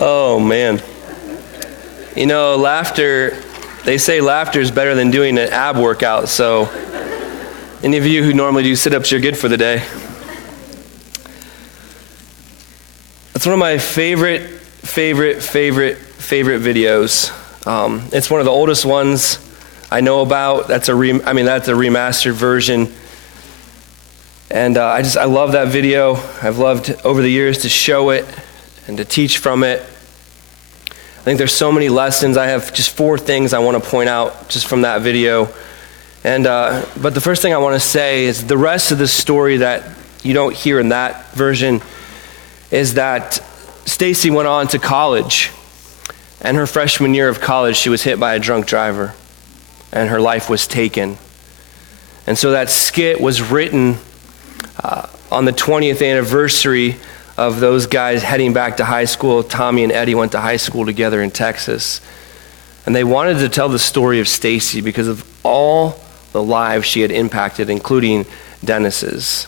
Oh, man. You know, they say laughter is better than doing an ab workout, so any of you who normally do sit-ups, you're good for the day. It's one of my favorite videos. It's one of the oldest ones I know about. That's a remastered version. And I love that video. I've loved over the years to show it and to teach from it. I think there's so many lessons. I have just 4 things I want to point out just from that video. And but the first thing I want to say is the rest of the story that you don't hear in that version is that Stacy went on to college. And her freshman year of college, she was hit by a drunk driver. And her life was taken. And so that skit was written on the 20th anniversary of those guys heading back to high school. Tommy and Eddie went to high school together in Texas. And they wanted to tell the story of Stacy because of all the lives she had impacted, including Dennis's.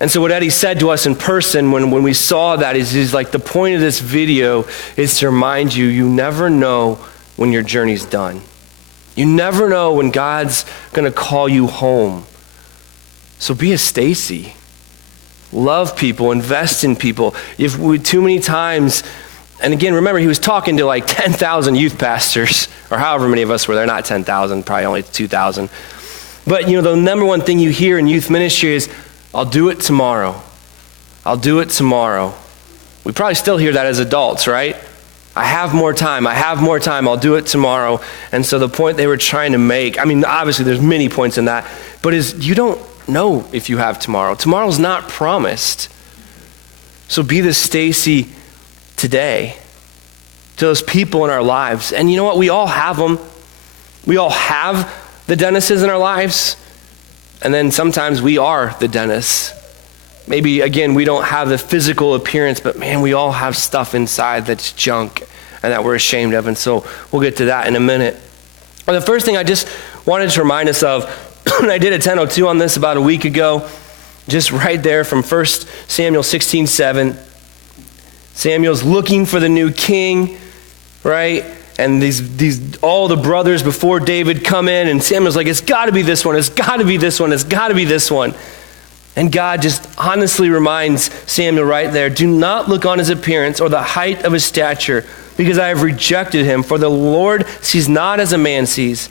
And so what Eddie said to us in person when we saw that is he's like, the point of this video is to remind you, you never know when your journey's done. You never know when God's going to call you home. So be a Stacy. Love people, invest in people. If we too many times, and again, remember he was talking to like 10,000 youth pastors, or however many of us were there, not 10,000, probably only 2,000. But you know, the number one thing you hear in youth ministry is, I'll do it tomorrow. I'll do it tomorrow. We probably still hear that as adults, right? I have more time, I'll do it tomorrow. And so the point they were trying to make, I mean, obviously there's many points in that, but is you don't know if you have tomorrow. Tomorrow's not promised. So be the Stacy today to those people in our lives. And you know what? We all have them. We all have the Dennises in our lives. And then sometimes we are the Dennis. Maybe, again, we don't have the physical appearance, but man, we all have stuff inside that's junk and that we're ashamed of. And so we'll get to that in a minute. But the first thing I just wanted to remind us of, and I did a 10:02 on this about a week ago, just right there from 1 Samuel 16:7. Samuel's looking for the new king, right? And these all the brothers before David come in, and Samuel's like, it's got to be this one, it's got to be this one, it's got to be this one. And God just honestly reminds Samuel right there, do not look on his appearance or the height of his stature, because I have rejected him. For the Lord sees not as a man sees.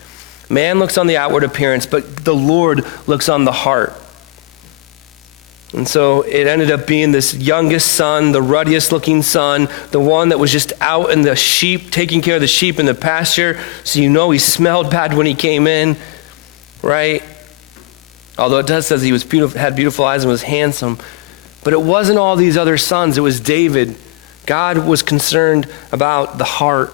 Man looks on the outward appearance, but the Lord looks on the heart. And so it ended up being this youngest son, the ruddiest looking son, the one that was just out in the sheep, taking care of the sheep in the pasture. So you know he smelled bad when he came in, right? Although it does says he was beautiful, had beautiful eyes and was handsome. But it wasn't all these other sons, it was David. God was concerned about the heart.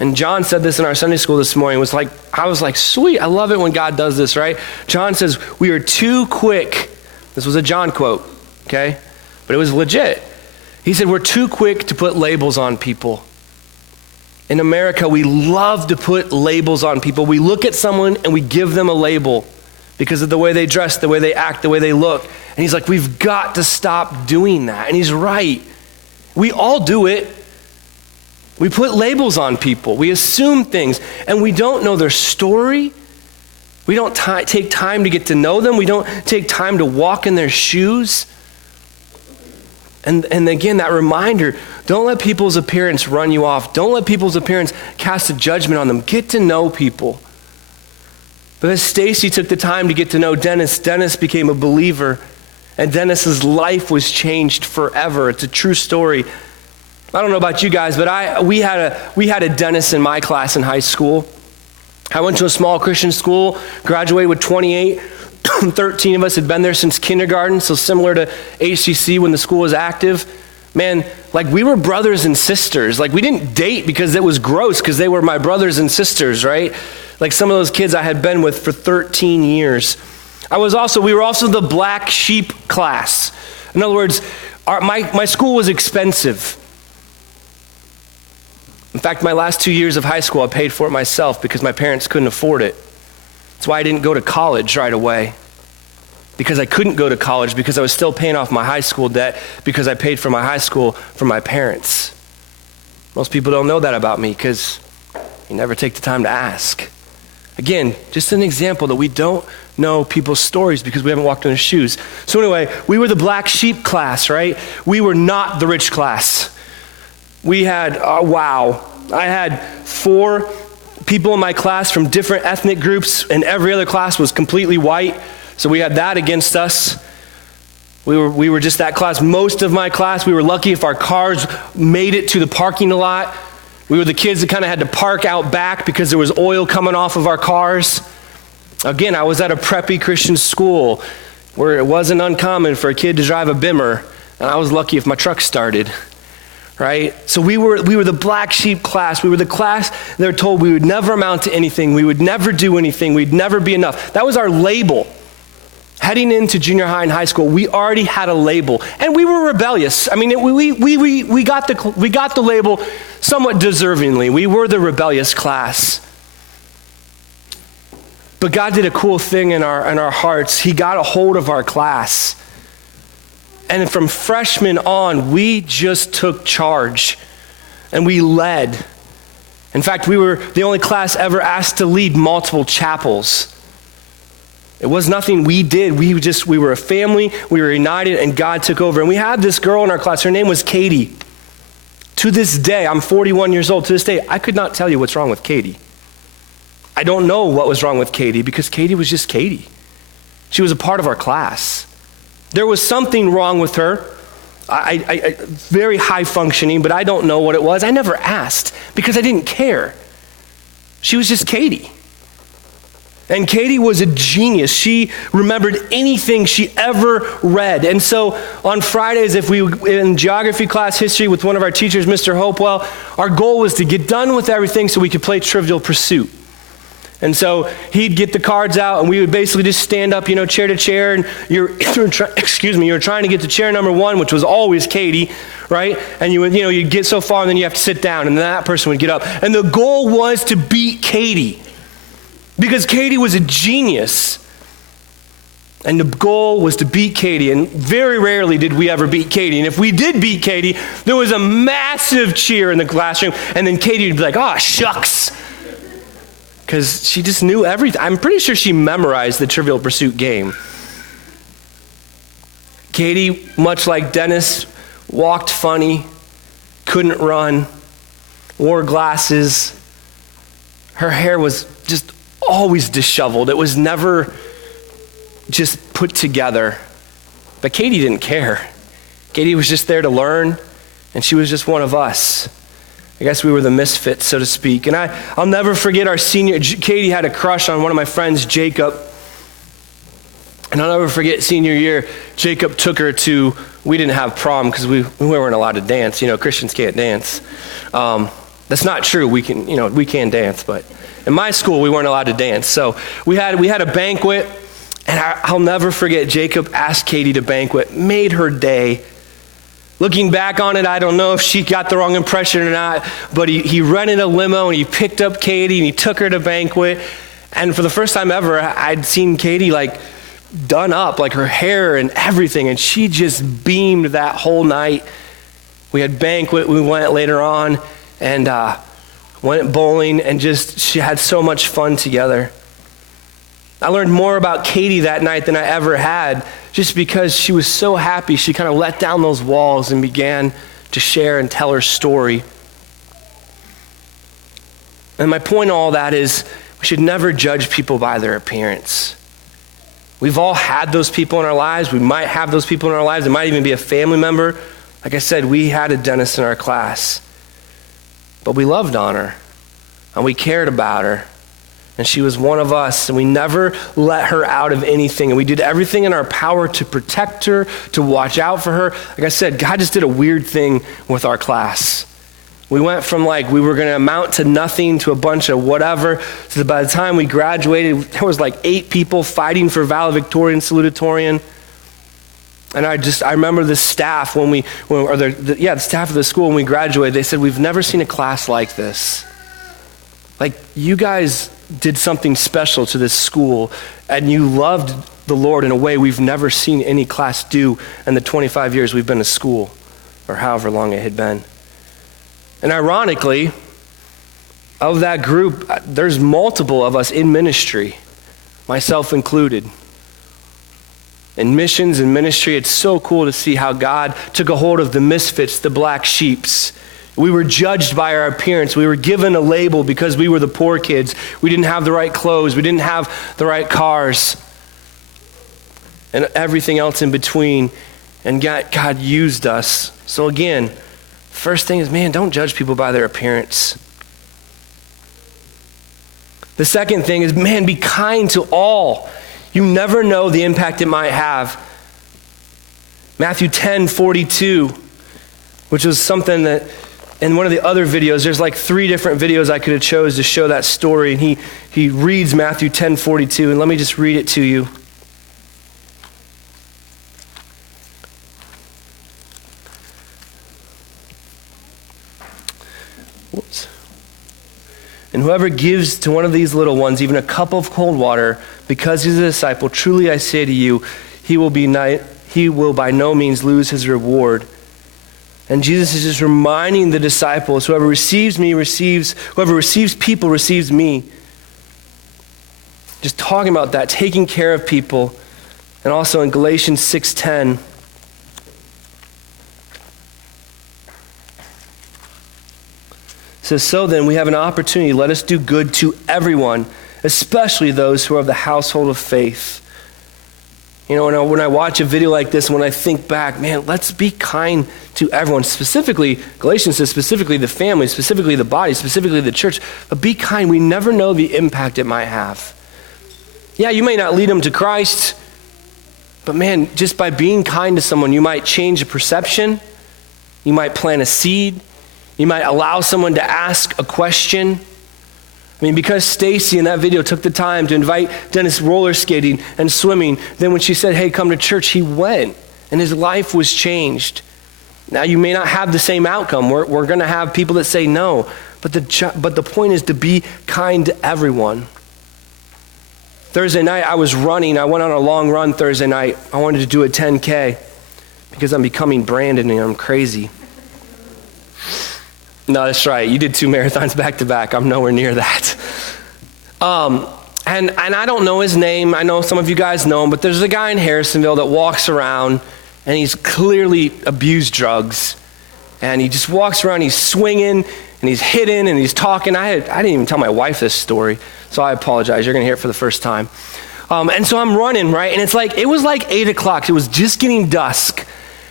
And John said this in our Sunday school this morning. I was like, sweet, I love it when God does this, right? John says, we are too quick. This was a John quote, okay? But it was legit. He said, we're too quick to put labels on people. In America, we love to put labels on people. We look at someone and we give them a label because of the way they dress, the way they act, the way they look. And he's like, we've got to stop doing that. And he's right. We all do it. We put labels on people. We assume things, and we don't know their story. We don't take time to get to know them. We don't take time to walk in their shoes. And again, that reminder, don't let people's appearance run you off. Don't let people's appearance cast a judgment on them. Get to know people. But as Stacy took the time to get to know Dennis, Dennis became a believer, and Dennis's life was changed forever. It's a true story. I don't know about you guys, but we had a Dennis in my class in high school. I went to a small Christian school, graduated with 28. 13 of us had been there since kindergarten, so similar to HCC when the school was active. Man, like we were brothers and sisters. Like we didn't date because it was gross, because they were my brothers and sisters, right? Like some of those kids I had been with for 13 years. We were also the black sheep class. In other words, my school was expensive. In fact, my last 2 years of high school, I paid for it myself because my parents couldn't afford it. That's why I didn't go to college right away. because I couldn't go to college, because I was still paying off my high school debt, because I paid for my high school from my parents. Most people don't know that about me because you never take the time to ask. Again, just an example that we don't know people's stories because we haven't walked in their shoes. So anyway, we were the black sheep class, right? We were not the rich class. We had, I had 4 people in my class from different ethnic groups, and every other class was completely white. So we had that against us. We were just that class. Most of my class, we were lucky if our cars made it to the parking lot. We were the kids that kind of had to park out back because there was oil coming off of our cars. Again, I was at a preppy Christian school where it wasn't uncommon for a kid to drive a Bimmer, and I was lucky if my truck started, right? So we were the black sheep class. We were the class they were told we would never amount to anything. We would never do anything. We'd never be enough. That was our label. Heading into junior high and high school, we already had a label, and we were rebellious. I mean, we got the label somewhat deservingly. We were the rebellious class. But God did a cool thing in our hearts. He got a hold of our class. And from freshmen on, we just took charge and we led. In fact, we were the only class ever asked to lead multiple chapels. It was nothing we did. We were a family, we were united, and God took over. And we had this girl in our class, her name was Katie. To this day, I'm 41 years old, to this day, I could not tell you what's wrong with Katie. I don't know what was wrong with Katie because Katie was just Katie. She was a part of our class. There was something wrong with her. I very high functioning, but I don't know what it was. I never asked because I didn't care. She was just Katie. And Katie was a genius. She remembered anything she ever read. And so on Fridays, if we in geography class, history with one of our teachers, Mr. Hopewell, our goal was to get done with everything so we could play Trivial Pursuit. And so he'd get the cards out, and we would basically just stand up, chair to chair, and you're trying to get to chair number 1, which was always Katie, right? And you'd get so far, and then you have to sit down, and then that person would get up. And the goal was to beat Katie, because Katie was a genius. And the goal was to beat Katie, and very rarely did we ever beat Katie. And if we did beat Katie, there was a massive cheer in the classroom, and then Katie would be like, "Oh, shucks." Because she just knew everything. I'm pretty sure she memorized the Trivial Pursuit game. Katie, much like Dennis, walked funny, couldn't run, wore glasses. Her hair was just always disheveled. It was never just put together. But Katie didn't care. Katie was just there to learn, and she was just one of us. I guess we were the misfits, so to speak. And I'll never forget our senior, Katie had a crush on one of my friends, Jacob. And I'll never forget senior year, Jacob took her to, we didn't have prom because we weren't allowed to dance. Christians can't dance. That's not true. We can dance, but in my school, we weren't allowed to dance. So we had a banquet, and I'll never forget, Jacob asked Katie to banquet, made her day. Looking back on it, I don't know if she got the wrong impression or not, but he rented a limo and he picked up Katie and he took her to banquet. And for the first time ever, I'd seen Katie done up, her hair and everything, and she just beamed that whole night. We had banquet, we went later on and went bowling, and she had so much fun together. I learned more about Katie that night than I ever had, just because she was so happy. She kind of let down those walls and began to share and tell her story. And my point in all that is we should never judge people by their appearance. We've all had those people in our lives. We might have those people in our lives. It might even be a family member. Like I said, we had a dentist in our class, but we loved on her and we cared about her. And she was one of us, and we never let her out of anything. And we did everything in our power to protect her, to watch out for her. Like I said, God just did a weird thing with our class. We went from we were going to amount to nothing to a bunch of whatever. So by the time we graduated, there was 8 people fighting for valedictorian, salutatorian. And I remember the staff the staff of the school when we graduated, they said, "We've never seen a class like this. You guys did something special to this school, and you loved the Lord in a way we've never seen any class do in the 25 years we've been to school, or however long it had been. And ironically, of that group, there's multiple of us in ministry, myself included. In missions and ministry, it's so cool to see how God took a hold of the misfits, the black sheeps. We were judged by our appearance. We were given a label because we were the poor kids. We didn't have the right clothes. We didn't have the right cars. And everything else in between. And God used us. So again, first thing is, man, don't judge people by their appearance. The second thing is, man, be kind to all. You never know the impact it might have. Matthew 10:42, which was something that in one of the other videos, there's like 3 different videos I could have chose to show that story. And he reads Matthew 10:42, and let me just read it to you. Whoops. And whoever gives to one of these little ones even a cup of cold water, because he's a disciple, truly I say to you, he will by no means lose his reward. And Jesus is just reminding the disciples, whoever receives people receives me. Just talking about that, taking care of people. And also in Galatians 6:10, it says, so then we have an opportunity. Let us do good to everyone, especially those who are of the household of faith. You know, when I watch a video like this, when I think back, man, let's be kind to everyone. Specifically, Galatians says specifically the family, specifically the body, specifically the church. But be kind. We never know the impact it might have. Yeah, you may not lead them to Christ, but man, just by being kind to someone, you might change a perception. You might plant a seed. You might allow someone to ask a question. I mean, because Stacy in that video took the time to invite Dennis roller skating and swimming, then when she said, hey, come to church, he went, and his life was changed. Now, you may not have the same outcome. We're going to have people that say no, but the point is to be kind to everyone. Thursday night, I was running. I went on a long run Thursday night. I wanted to do a 10K because I'm becoming Brandon and I'm crazy. No, that's right. You did 2 marathons back to back. I'm nowhere near that. And I don't know his name. I know some of you guys know him, but there's a guy in Harrisonville that walks around and he's clearly abused drugs. And he just walks around, he's swinging and he's hitting and he's talking. I didn't even tell my wife this story, so I apologize. You're going to hear it for the first time. And so I'm running, right? And it was like 8 o'clock. It was just getting dusk.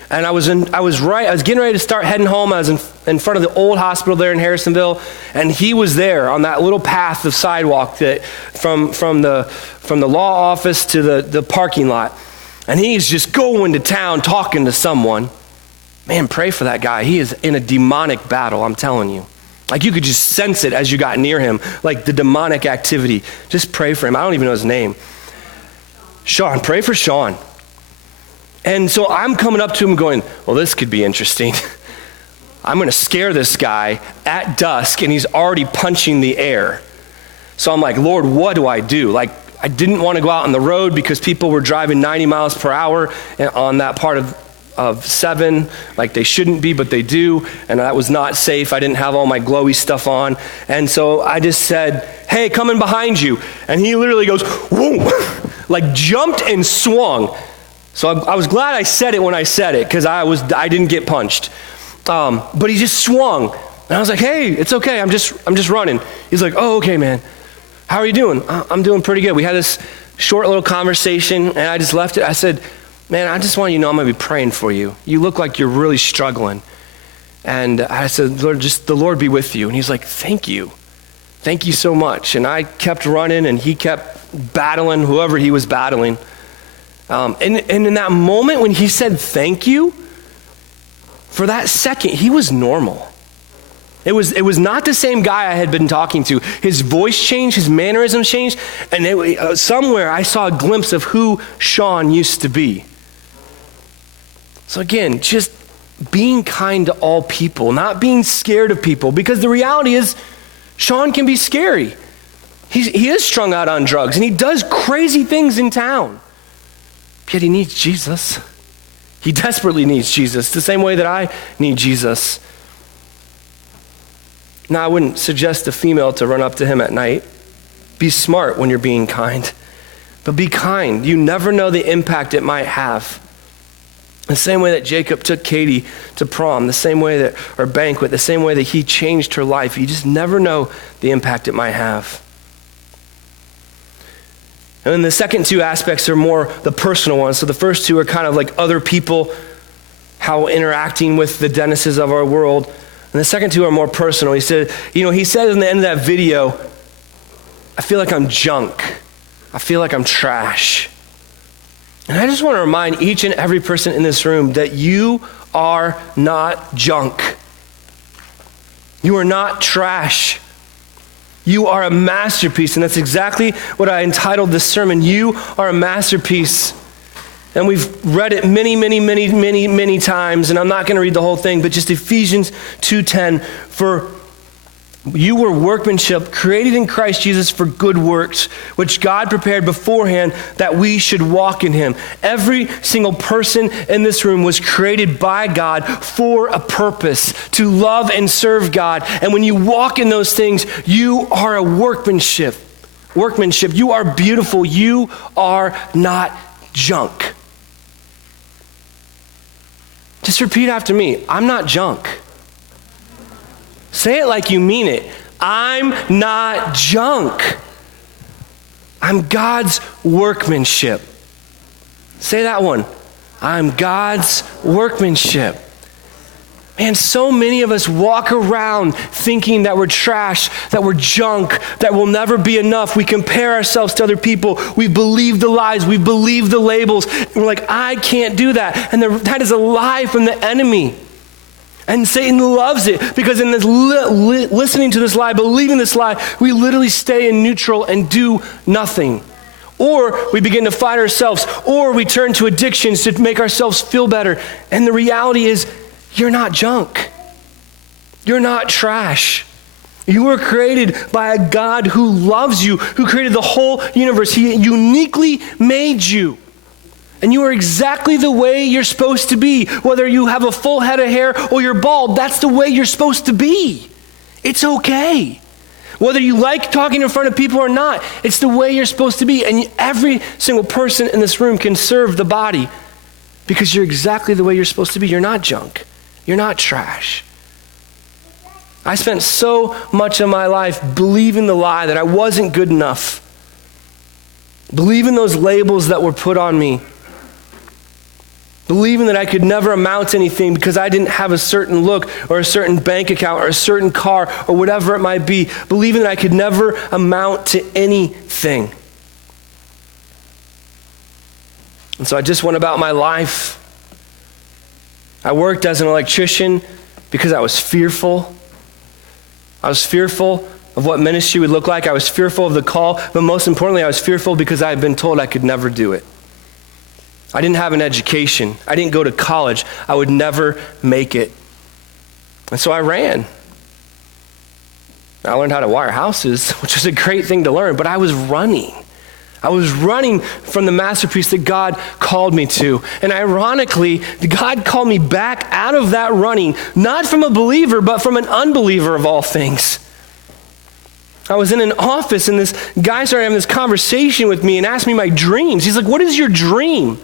And I was getting ready to start heading home. I was in front of the old hospital there in Harrisonville, and he was there on that little path of sidewalk that from the law office to the parking lot. And he's just going to town talking to someone. Man, pray for that guy. He is in a demonic battle, I'm telling you. Like you could just sense it as you got near him, like the demonic activity. Just pray for him. I don't even know his name. Sean, pray for Sean. And so I'm coming up to him going, well, this could be interesting. I'm going to scare this guy at dusk, and he's already punching the air. So I'm like, Lord, what do I do? Like, I didn't want to go out on the road because people were driving 90 miles per hour on that part of 7, like they shouldn't be, but they do, and that was not safe. I didn't have all my glowy stuff on. And so I just said, hey, coming behind you. And he literally goes, whoa, like jumped and swung. So I was glad I said it when I said it because I didn't get punched. But he just swung. And I was like, hey, it's okay. I'm just running. He's like, oh, okay, man. How are you doing? I'm doing pretty good. We had this short little conversation and I just left it. I said, man, I just want you to know I'm going to be praying for you. You look like you're really struggling. And I said, Lord, just the Lord be with you. And he's like, thank you. Thank you so much. And I kept running and he kept battling whoever he was battling. And in that moment when he said thank you, for that second, he was normal. It was not the same guy I had been talking to. His voice changed, his mannerisms changed, and somewhere I saw a glimpse of who Sean used to be. So again, just being kind to all people, not being scared of people, because the reality is Sean can be scary. He is strung out on drugs, and he does crazy things in town. Yet he needs Jesus. He desperately needs Jesus, the same way that I need Jesus. Now, I wouldn't suggest a female to run up to him at night. Be smart when you're being kind, but be kind. You never know the impact it might have. The same way that Jacob took Katie to prom, the same way that, or banquet, the same way that he changed her life. You just never know the impact it might have. And then the second two aspects are more the personal ones. So the first two are kind of like other people, how interacting with the Dennises of our world. And the second two are more personal. He said in the end of that video, I feel like I'm junk. I feel like I'm trash. And I just want to remind each and every person in this room that you are not junk. You are not trash. You are a masterpiece, and that's exactly what I entitled this sermon. You are a masterpiece. And we've read it many times, and I'm not going to read the whole thing, but just Ephesians 2:10, for you were workmanship created in Christ Jesus for good works, which God prepared beforehand that we should walk in him. Every single person in this room was created by God for a purpose, to love and serve God. And when you walk in those things, you are a workmanship. You are beautiful. You are not junk. Just repeat after me. I'm not junk. Say it like you mean it. I'm not junk. I'm God's workmanship. Say that one. I'm God's workmanship. Man, so many of us walk around thinking that we're trash, that we're junk, that we'll never be enough. We compare ourselves to other people. We believe the lies. We believe the labels. And we're like, I can't do that. And that is a lie from the enemy. And Satan loves it because in this listening to this lie, believing this lie, we literally stay in neutral and do nothing. Or we begin to fight ourselves, or we turn to addictions to make ourselves feel better. And the reality is, you're not junk. You're not trash. You were created by a God who loves you, who created the whole universe. He uniquely made you. And you are exactly the way you're supposed to be. Whether you have a full head of hair or you're bald, that's the way you're supposed to be. It's okay. Whether you like talking in front of people or not, it's the way you're supposed to be. And every single person in this room can serve the body because you're exactly the way you're supposed to be. You're not junk. You're not trash. I spent so much of my life believing the lie that I wasn't good enough. Believing those labels that were put on me. Believing that I could never amount to anything because I didn't have a certain look or a certain bank account or a certain car or whatever it might be. Believing that I could never amount to anything. And so I just went about my life. I worked as an electrician because I was fearful. I was fearful of what ministry would look like. I was fearful of the call, but most importantly, I was fearful because I had been told I could never do it. I didn't have an education. I didn't go to college. I would never make it. And so I ran. I learned how to wire houses, which was a great thing to learn, but I was running. I was running from the masterpiece that God called me to. And ironically, God called me back out of that running, not from a believer, but from an unbeliever of all things. I was in an office and this guy started having this conversation with me and asked me my dreams. He's like, what is your dream?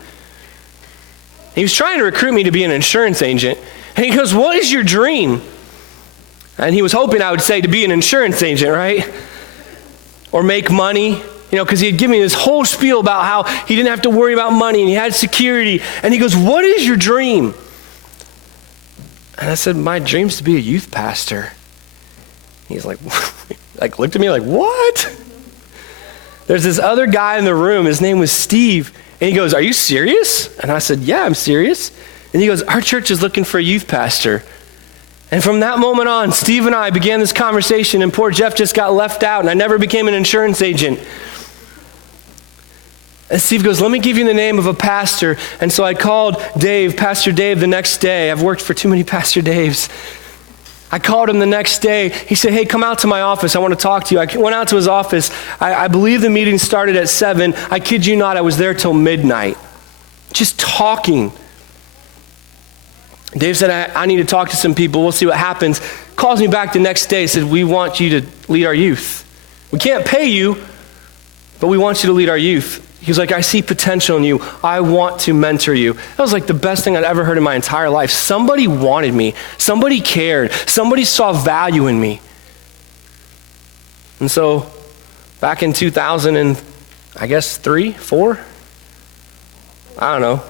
He was trying to recruit me to be an insurance agent. And he goes, what is your dream? And he was hoping I would say to be an insurance agent, right? Or make money, because he had given me this whole spiel about how he didn't have to worry about money and he had security. And he goes, what is your dream? And I said, my dream's to be a youth pastor. He's like, looked at me like, what? There's this other guy in the room. His name was Steve. And he goes, are you serious? And I said, yeah, I'm serious. And he goes, our church is looking for a youth pastor. And from that moment on, Steve and I began this conversation, and poor Jeff just got left out, and I never became an insurance agent. And Steve goes, let me give you the name of a pastor. And so I called Pastor Dave, the next day. I've worked for too many Pastor Daves. I called him the next day. He said, hey, come out to my office. I want to talk to you. I went out to his office. I believe the meeting started at 7. I kid you not, I was there till midnight, just talking. Dave said, I need to talk to some people. We'll see what happens. Calls me back the next day, said, we want you to lead our youth. We can't pay you, but we want you to lead our youth. He was like, I see potential in you. I want to mentor you. That was like the best thing I'd ever heard in my entire life. Somebody wanted me. Somebody cared. Somebody saw value in me. And so back in 2000 and I guess 3, 4, I don't know.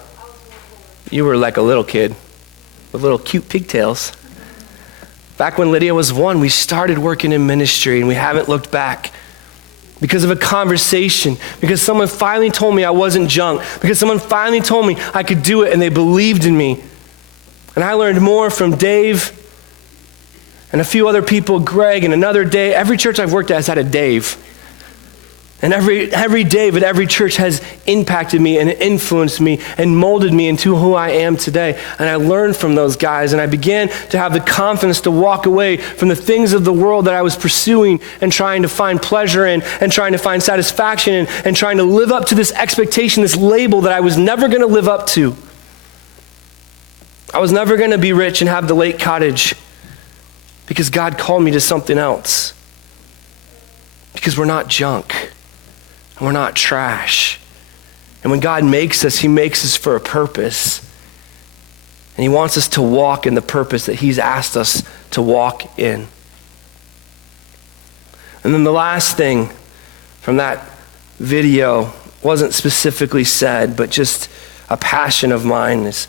You were like a little kid with little cute pigtails. Back when Lydia was 1, we started working in ministry and we haven't looked back. Because of a conversation, because someone finally told me I wasn't junk, because someone finally told me I could do it and they believed in me. And I learned more from Dave and a few other people, Greg and another Dave. Every church I've worked at has had a Dave. And every Dave at every church has impacted me and influenced me and molded me into who I am today. And I learned from those guys, and I began to have the confidence to walk away from the things of the world that I was pursuing and trying to find pleasure in and trying to find satisfaction in and trying to live up to this expectation, this label that I was never going to live up to. I was never going to be rich and have the lake cottage because God called me to something else. Because we're not junk. And we're not trash. And when God makes us, he makes us for a purpose. And he wants us to walk in the purpose that he's asked us to walk in. And then the last thing from that video wasn't specifically said, but just a passion of mine is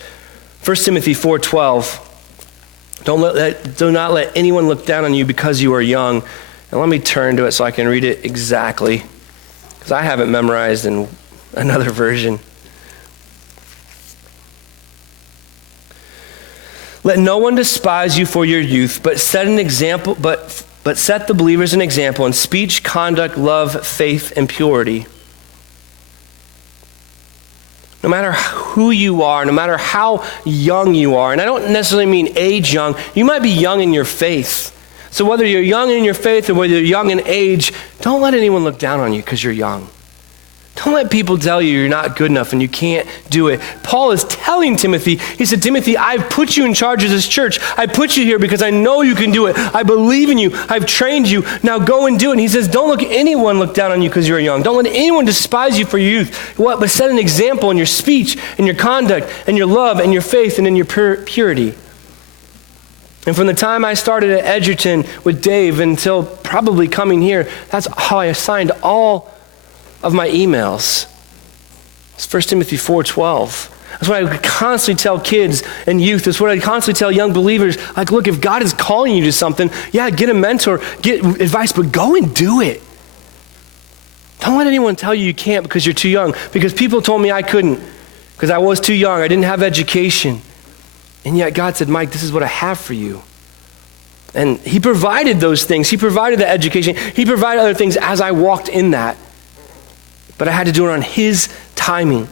1 Timothy 4:12. Do not let anyone look down on you because you are young. And let me turn to it so I can read it exactly, because I have it memorized in another version. Let no one despise you for your youth, but set an example, but set the believers an example in speech, conduct, love, faith, and purity. No matter who you are, no matter how young you are, and I don't necessarily mean age young, you might be young in your faith. So whether you're young in your faith or whether you're young in age, don't let anyone look down on you because you're young. Don't let people tell you you're not good enough and you can't do it. Paul is telling Timothy, he said, Timothy, I've put you in charge of this church. I put you here because I know you can do it. I believe in you. I've trained you. Now go and do it. And he says, don't let anyone look down on you because you're young. Don't let anyone despise you for your youth. What? But set an example in your speech, in your conduct, in your love, and your faith, and in your purity. And from the time I started at Edgerton with Dave until probably coming here, that's how I assigned all of my emails. It's 1 Timothy 4:12. That's what I constantly tell kids and youth. That's what I constantly tell young believers. Like, look, if God is calling you to something, yeah, get a mentor, get advice, but go and do it. Don't let anyone tell you you can't because you're too young. Because people told me I couldn't because I was too young. I didn't have education. And yet God said, Mike, this is what I have for you. And he provided those things. He provided the education. He provided other things as I walked in that. But I had to do it on his timing.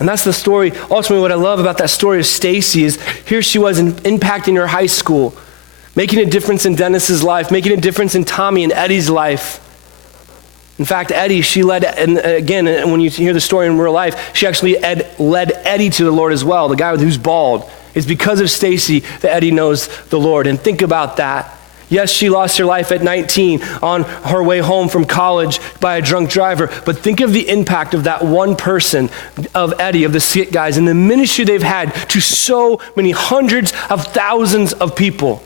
And that's the story. Ultimately, what I love about that story of Stacy is here she was impacting her high school, making a difference in Dennis's life, making a difference in Tommy and Eddie's life. In fact, Eddie, she led, and again, when you hear the story in real life, she actually led Eddie to the Lord as well, the guy who's bald. It's because of Stacy that Eddie knows the Lord. And think about that. Yes, she lost her life at 19 on her way home from college by a drunk driver. But think of the impact of that one person, of Eddie, of the Skit guys, and the ministry they've had to so many hundreds of thousands of people.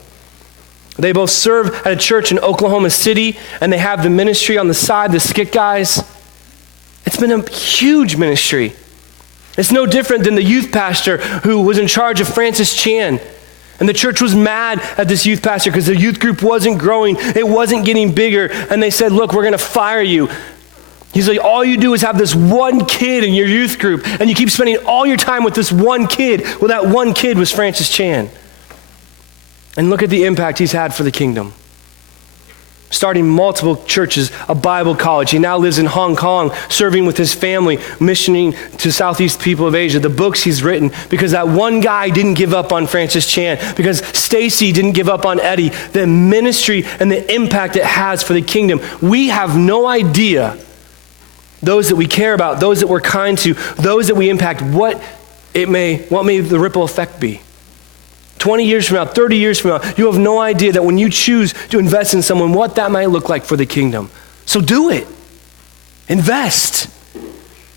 They both serve at a church in Oklahoma City, and they have the ministry on the side, the Skit guys. It's been a huge ministry. It's no different than the youth pastor who was in charge of Francis Chan. And the church was mad at this youth pastor because the youth group wasn't growing. It wasn't getting bigger. And they said, look, we're going to fire you. He's like, all you do is have this one kid in your youth group, and you keep spending all your time with this one kid. Well, that one kid was Francis Chan. And look at the impact he's had for the kingdom. starting multiple churches, a Bible college. He now lives in Hong Kong, serving with his family, missioning to Southeast people of Asia. The books he's written, because that one guy didn't give up on Francis Chan, because Stacy didn't give up on Eddie, the ministry and the impact it has for the kingdom. We have no idea, those that we care about, those that we're kind to, those that we impact, what may the ripple effect be. 20 years from now, 30 years from now, you have no idea that when you choose to invest in someone, what that might look like for the kingdom. So do it. Invest.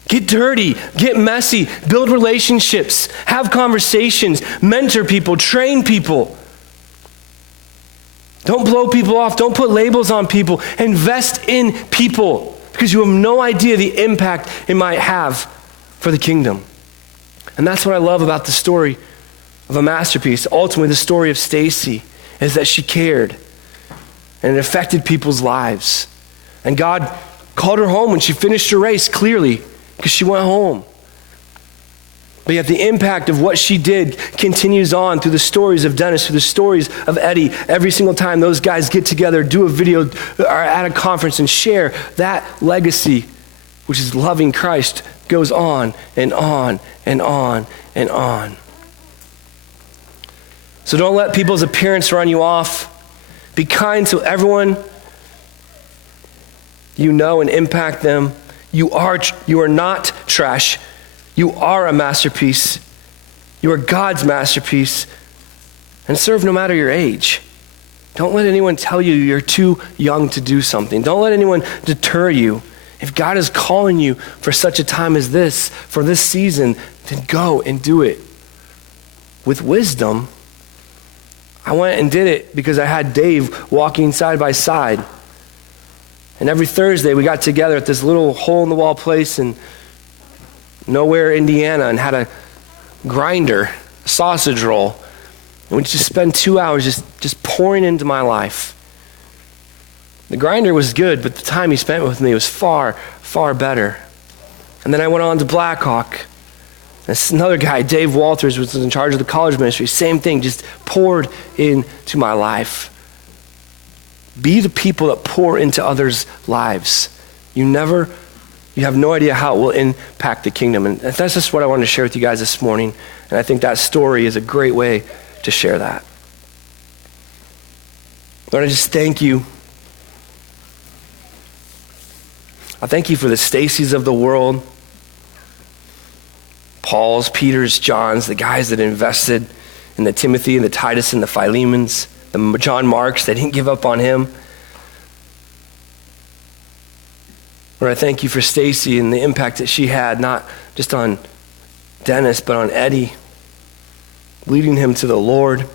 Get dirty. Get messy. Build relationships. Have conversations. Mentor people. Train people. Don't blow people off. Don't put labels on people. Invest in people, because you have no idea the impact it might have for the kingdom. And that's what I love about the story of a masterpiece. Ultimately, the story of Stacy is that she cared, and it affected people's lives. And God called her home when she finished her race, clearly, because she went home. But yet the impact of what she did continues on through the stories of Dennis, through the stories of Eddie. Every single time those guys get together, do a video, or at a conference and share, that legacy, which is loving Christ, goes on and on and on and on. So don't let people's appearance run you off. Be kind to everyone you know and impact them. You are not trash. You are a masterpiece. You are God's masterpiece. And serve no matter your age. Don't let anyone tell you you're too young to do something. Don't let anyone deter you. If God is calling you for such a time as this, for this season, then go and do it with wisdom. I went and did it because I had Dave walking side by side. And every Thursday we got together at this little hole-in-the-wall place in nowhere, Indiana, and had a grinder, a sausage roll. And we'd just spend 2 hours just pouring into my life. The grinder was good, but the time he spent with me was far, far better. And then I went on to Blackhawk. This another guy, Dave Walters, was in charge of the college ministry. Same thing, just poured into my life. Be the people that pour into others' lives. You have no idea how it will impact the kingdom. And that's just what I wanted to share with you guys this morning. And I think that story is a great way to share that. Lord, I just thank you. I thank you for the Stacys of the world. Paul's, Peter's, John's, the guys that invested in the Timothy and the Titus and the Philemons, the John Marks, they didn't give up on him. Lord, I thank you for Stacy and the impact that she had, not just on Dennis, but on Eddie, leading him to the Lord.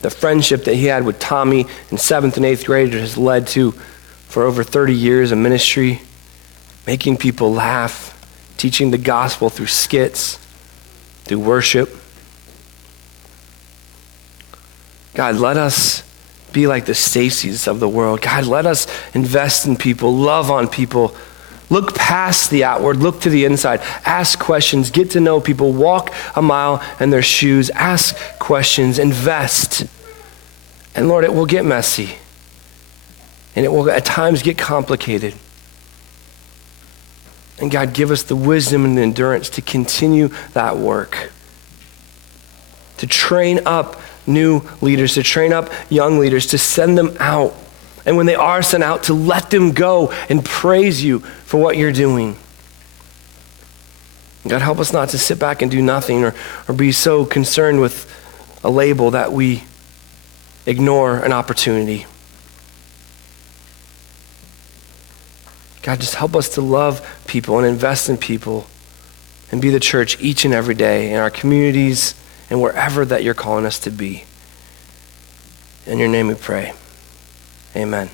The friendship that he had with Tommy in 7th and 8th grade has led to, for over 30 years, a ministry, making people laugh, teaching the gospel through skits, through worship. God, let us be like the Stacys of the world. God, let us invest in people, love on people, look past the outward, look to the inside, ask questions, get to know people, walk a mile in their shoes, ask questions, invest. And Lord, it will get messy. And it will at times get complicated. And God, give us the wisdom and the endurance to continue that work. To train up new leaders, to train up young leaders, to send them out. And when they are sent out, to let them go and praise you for what you're doing. God, help us not to sit back and do nothing or be so concerned with a label that we ignore an opportunity. God, just help us to love people and invest in people and be the church each and every day in our communities and wherever that you're calling us to be. In your name we pray. Amen.